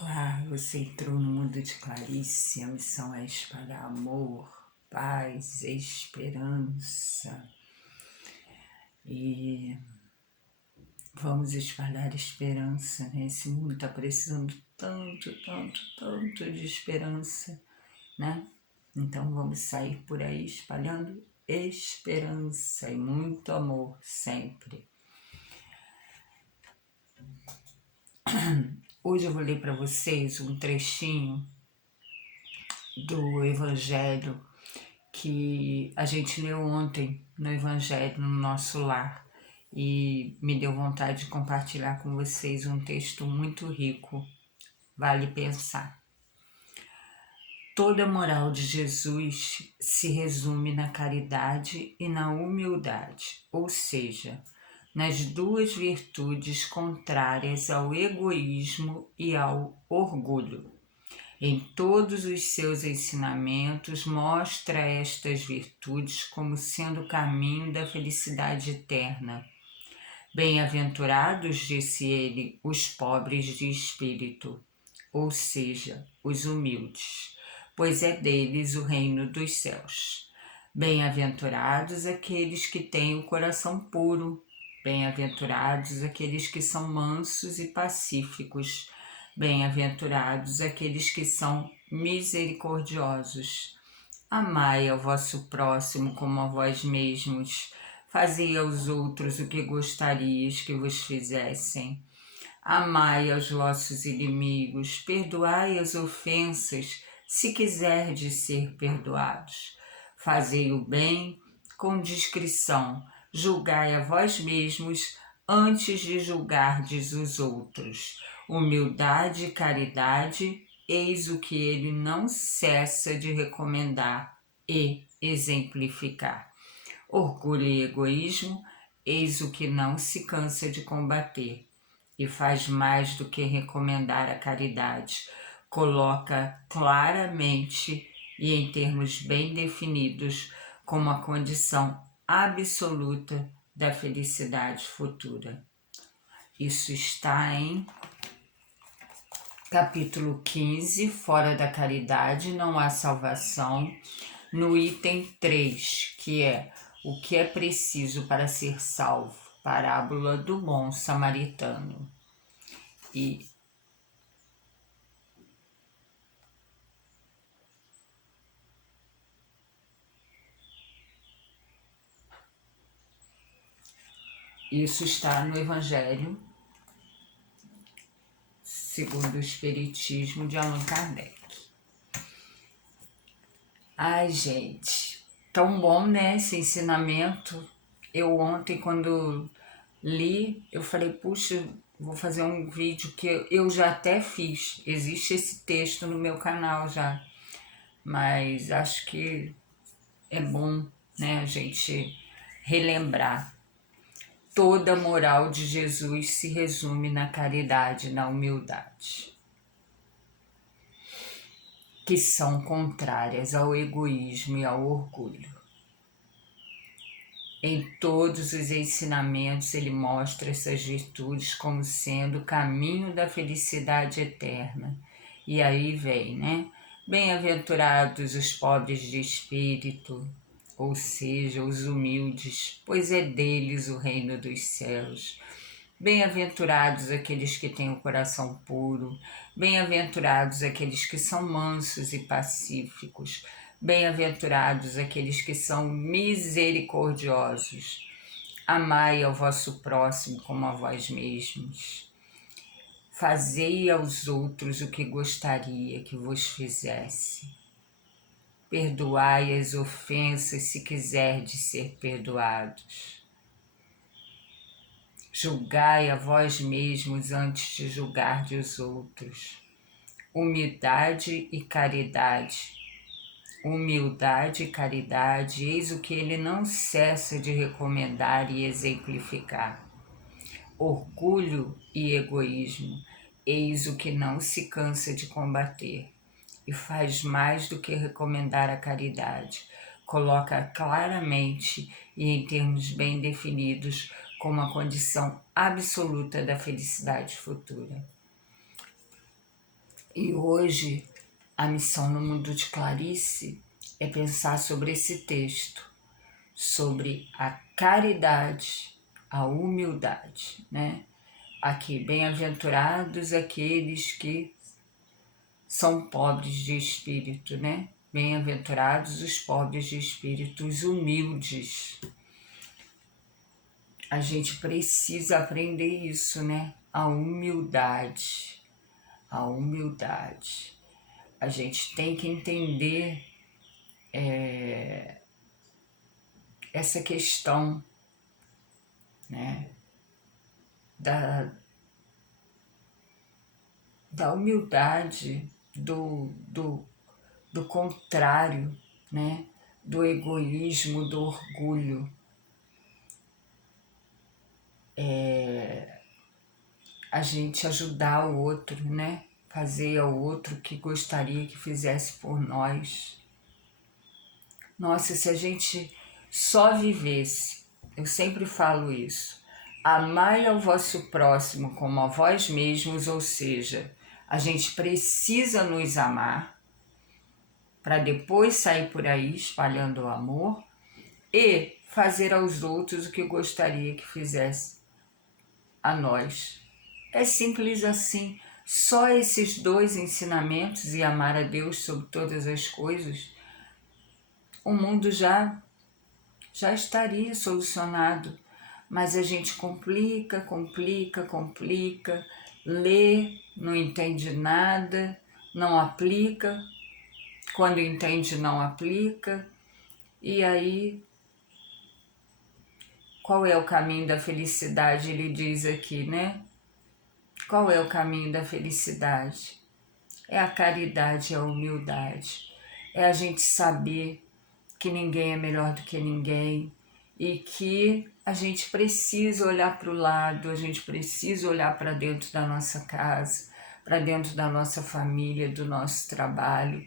Olá, você entrou no mundo de Clarice, a missão é espalhar amor, paz, esperança. E vamos espalhar esperança, né? Esse mundo está precisando tanto de esperança, né? Então vamos sair por aí espalhando esperança e muito amor sempre. Hoje eu vou ler para vocês um trechinho do Evangelho que a gente leu ontem no Evangelho no nosso lar e me deu vontade de compartilhar com vocês um texto muito rico, vale pensar. Toda a moral de Jesus se resume na caridade e na humildade, ou seja, nas duas virtudes contrárias ao egoísmo e ao orgulho. Em todos os seus ensinamentos, mostra estas virtudes como sendo o caminho da felicidade eterna. Bem-aventurados, disse ele, os pobres de espírito, ou seja, os humildes, pois é deles o reino dos céus. Bem-aventurados aqueles que têm o coração puro, bem-aventurados aqueles que são mansos e pacíficos, bem-aventurados aqueles que são misericordiosos. Amai ao vosso próximo como a vós mesmos. Fazei aos outros o que gostarias que vos fizessem. Amai aos vossos inimigos, perdoai as ofensas, se quiserdes ser perdoados. Fazei o bem com discrição, julgai a vós mesmos antes de julgardes os outros. Humildade e caridade, eis o que ele não cessa de recomendar e exemplificar. Orgulho e egoísmo, eis o que não se cansa de combater e faz mais do que recomendar a caridade. Coloca claramente e em termos bem definidos como a condição absoluta da felicidade futura. Isso está em capítulo 15, Fora da Caridade não há salvação, no item 3, que é o que é preciso para ser salvo, parábola do bom samaritano. E isso está no Evangelho segundo o Espiritismo de Allan Kardec. Ai, gente, tão bom, né, esse ensinamento. Eu ontem, quando li, eu falei, puxa, vou fazer um vídeo que eu já até fiz. Existe esse texto no meu canal já, mas acho que é bom, né, a gente relembrar. Toda a moral de Jesus se resume na caridade e na humildade, que são contrárias ao egoísmo e ao orgulho. Em todos os ensinamentos ele mostra essas virtudes como sendo o caminho da felicidade eterna. E aí vem, né? Bem-aventurados os pobres de espírito, ou seja, os humildes, pois é deles o reino dos céus. Bem-aventurados aqueles que têm o coração puro, bem-aventurados aqueles que são mansos e pacíficos, bem-aventurados aqueles que são misericordiosos. Amai ao vosso próximo como a vós mesmos. Fazei aos outros o que gostaria que vos fizesse. Perdoai as ofensas se quiserdes ser perdoados. Julgai a vós mesmos antes de julgar os outros. Humildade e caridade. Humildade e caridade, eis o que ele não cessa de recomendar e exemplificar. Orgulho e egoísmo, eis o que não se cansa de combater. E faz mais do que recomendar a caridade. Coloca claramente e em termos bem definidos como a condição absoluta da felicidade futura. E hoje, a missão no Mundo de Clarice é pensar sobre esse texto, sobre a caridade, a humildade, né? Aqui, bem-aventurados aqueles que são pobres de espírito, né? Bem-aventurados os pobres de espírito, os humildes. A gente precisa aprender isso, né? A humildade. A humildade. A gente tem que entender essa questão, né? Da humildade, do contrário, né? Do egoísmo, do orgulho. A gente ajudar o outro, né? Fazer ao outro o que gostaria que fizesse por nós. Nossa, se a gente só vivesse, eu sempre falo isso, amai ao vosso próximo como a vós mesmos, ou seja, a gente precisa nos amar para depois sair por aí espalhando o amor e fazer aos outros o que gostaria que fizesse a nós. É simples assim. Só esses dois ensinamentos e amar a Deus sobre todas as coisas, o mundo já estaria solucionado. Mas a gente complica, lê, não entende nada, não aplica, quando entende não aplica, e aí qual é o caminho da felicidade? Ele diz aqui, né? Qual é o caminho da felicidade? É a caridade, é a humildade. É a gente saber que ninguém é melhor do que ninguém e que a gente precisa olhar para o lado, a gente precisa olhar para dentro da nossa casa, para dentro da nossa família, do nosso trabalho,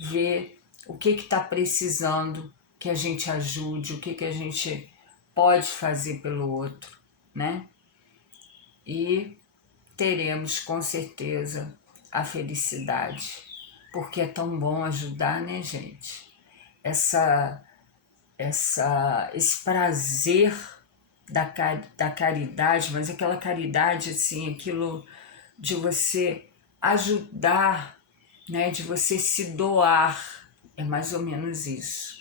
ver o que está precisando que a gente ajude, o que a gente pode fazer pelo outro, né? E teremos com certeza a felicidade, porque é tão bom ajudar, né, gente? Esse prazer da caridade, mas aquela caridade, assim, aquilo de você ajudar, né, de você se doar, é mais ou menos isso.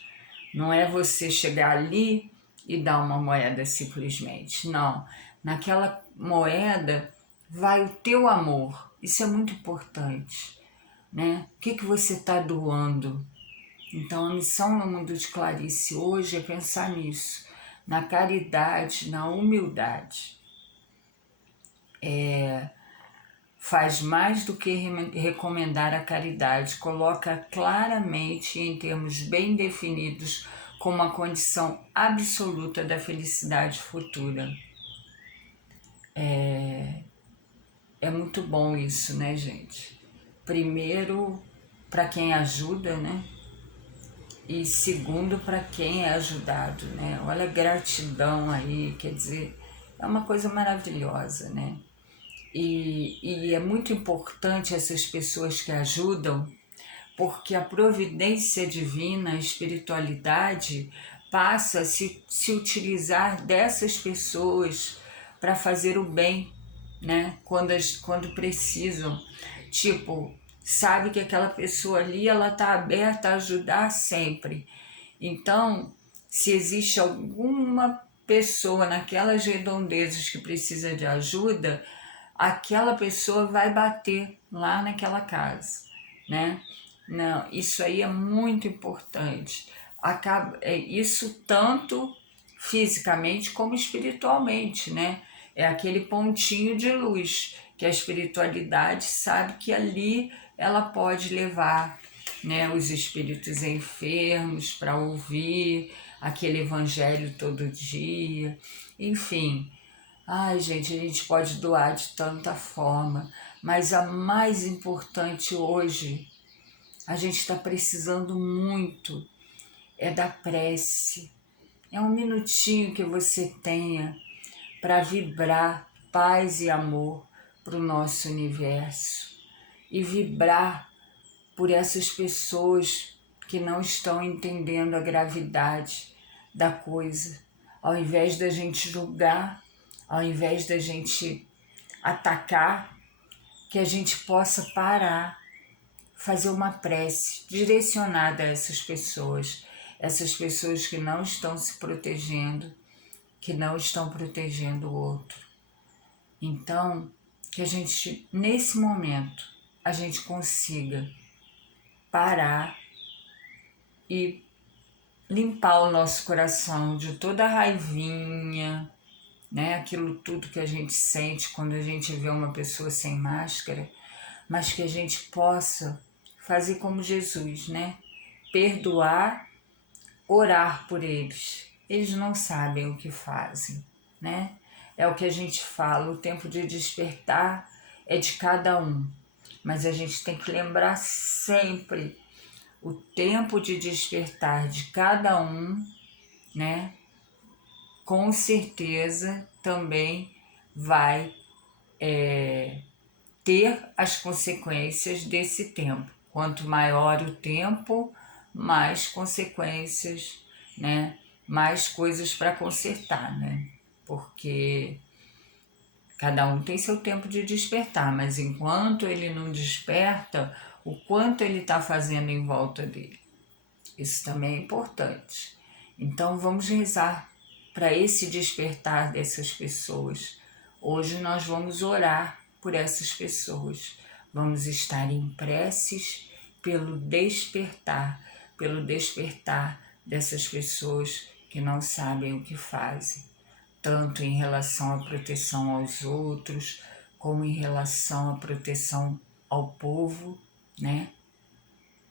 Não é você chegar ali e dar uma moeda simplesmente, não. Naquela moeda vai o teu amor, isso é muito importante, né? O que você está doando? Então, a missão no Mundo de Clarice hoje é pensar nisso, na caridade, na humildade. Faz mais do que recomendar a caridade, coloca claramente, em termos bem definidos, como uma condição absoluta da felicidade futura. É muito bom isso, né, gente? Primeiro, para quem ajuda, né? E segundo, para quem é ajudado, né? Olha a gratidão aí, quer dizer, é uma coisa maravilhosa, né? E é muito importante essas pessoas que ajudam, porque a providência divina, a espiritualidade, passa a se utilizar dessas pessoas para fazer o bem, né? Quando precisam. Tipo, sabe que aquela pessoa ali, ela está aberta a ajudar sempre. Então, se existe alguma pessoa naquelas redondezas que precisa de ajuda, aquela pessoa vai bater lá naquela casa, né? Não, isso aí é muito importante. Isso tanto fisicamente como espiritualmente, né? É aquele pontinho de luz que a espiritualidade sabe que ali ela pode levar, né, os espíritos enfermos para ouvir aquele evangelho todo dia, enfim. Ai, gente, a gente pode doar de tanta forma, mas a mais importante hoje, a gente está precisando muito, é da prece. É um minutinho que você tenha para vibrar paz e amor para o nosso universo. e vibrar por essas pessoas que não estão entendendo a gravidade da coisa. Ao invés da gente julgar, ao invés da gente atacar, que a gente possa parar, fazer uma prece direcionada a essas pessoas que não estão se protegendo, que não estão protegendo o outro. Então, que a gente, nesse momento, a gente consiga parar e limpar o nosso coração de toda a raivinha, né? Aquilo tudo que a gente sente quando a gente vê uma pessoa sem máscara, mas que a gente possa fazer como Jesus, né? Perdoar, orar por eles. Eles não sabem o que fazem, né? É o que a gente fala, o tempo de despertar é de cada um. Mas a gente tem que lembrar sempre o tempo de despertar de cada um, né? Com certeza também vai ter as consequências desse tempo. Quanto maior o tempo, mais consequências, né? Mais coisas para consertar, né? Porque cada um tem seu tempo de despertar, mas enquanto ele não desperta, o quanto ele está fazendo em volta dele. Isso também é importante. Então vamos rezar para esse despertar dessas pessoas. Hoje nós vamos orar por essas pessoas. Vamos estar em preces pelo despertar dessas pessoas que não sabem o que fazem, tanto em relação à proteção aos outros, como em relação à proteção ao povo, né?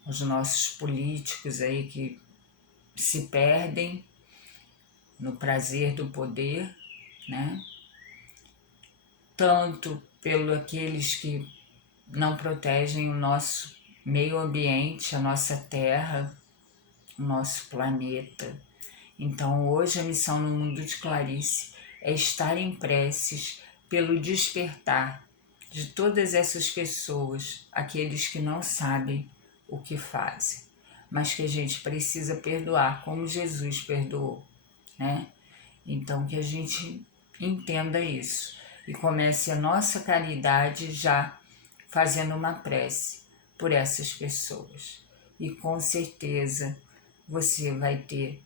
Os nossos políticos aí que se perdem no prazer do poder, né? Tanto pelos aqueles que não protegem o nosso meio ambiente, a nossa terra, o nosso planeta. Então hoje a missão no Mundo de Clarice é estar em preces pelo despertar de todas essas pessoas, aqueles que não sabem o que fazem, mas que a gente precisa perdoar, como Jesus perdoou, né? Então que a gente entenda isso e comece a nossa caridade já fazendo uma prece por essas pessoas. E com certeza você vai ter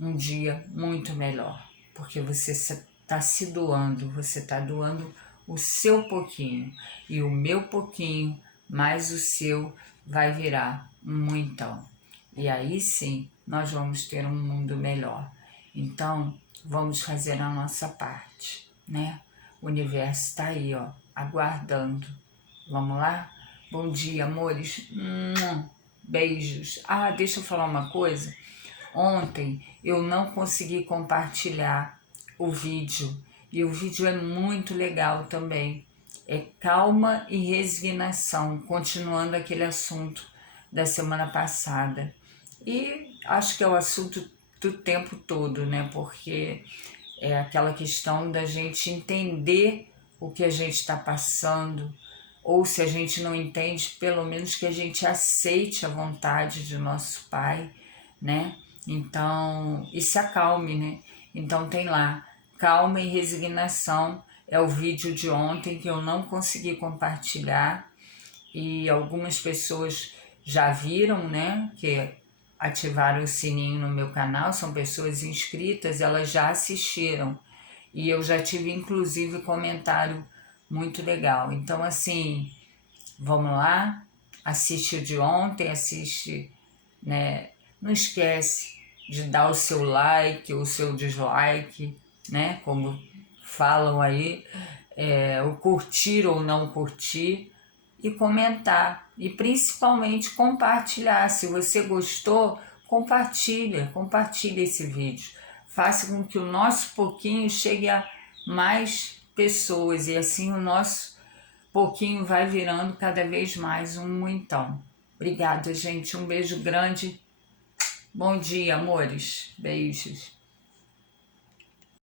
um dia muito melhor, porque você está se doando, você está doando o seu pouquinho, e o meu pouquinho mais o seu vai virar um muitão. E aí sim nós vamos ter um mundo melhor. Então vamos fazer a nossa parte, né? O universo está aí, ó, aguardando. Vamos lá? Bom dia, amores. Beijos. Ah, deixa eu falar uma coisa. Ontem eu não consegui compartilhar o vídeo, e o vídeo é muito legal também. É calma e resignação, continuando aquele assunto da semana passada. E acho que é o assunto do tempo todo, né? Porque é aquela questão da gente entender o que a gente está passando, ou se a gente não entende, pelo menos que a gente aceite a vontade de nosso Pai, né? Então, e se acalme, né? Então tem lá, calma e resignação, é o vídeo de ontem que eu não consegui compartilhar, e algumas pessoas já viram, né? Que ativaram o sininho no meu canal, são pessoas inscritas, elas já assistiram. E eu já tive, inclusive, comentário muito legal. Então, assim, vamos lá, assiste o de ontem, assiste, né? Não esquece de dar o seu like, o seu dislike, né? Como falam aí, o curtir ou não curtir, e comentar, e principalmente compartilhar. Se você gostou, compartilha esse vídeo. Faça com que o nosso pouquinho chegue a mais pessoas, e assim o nosso pouquinho vai virando cada vez mais um muitão. Obrigada, gente. Um beijo grande. Bom dia, amores. Beijos.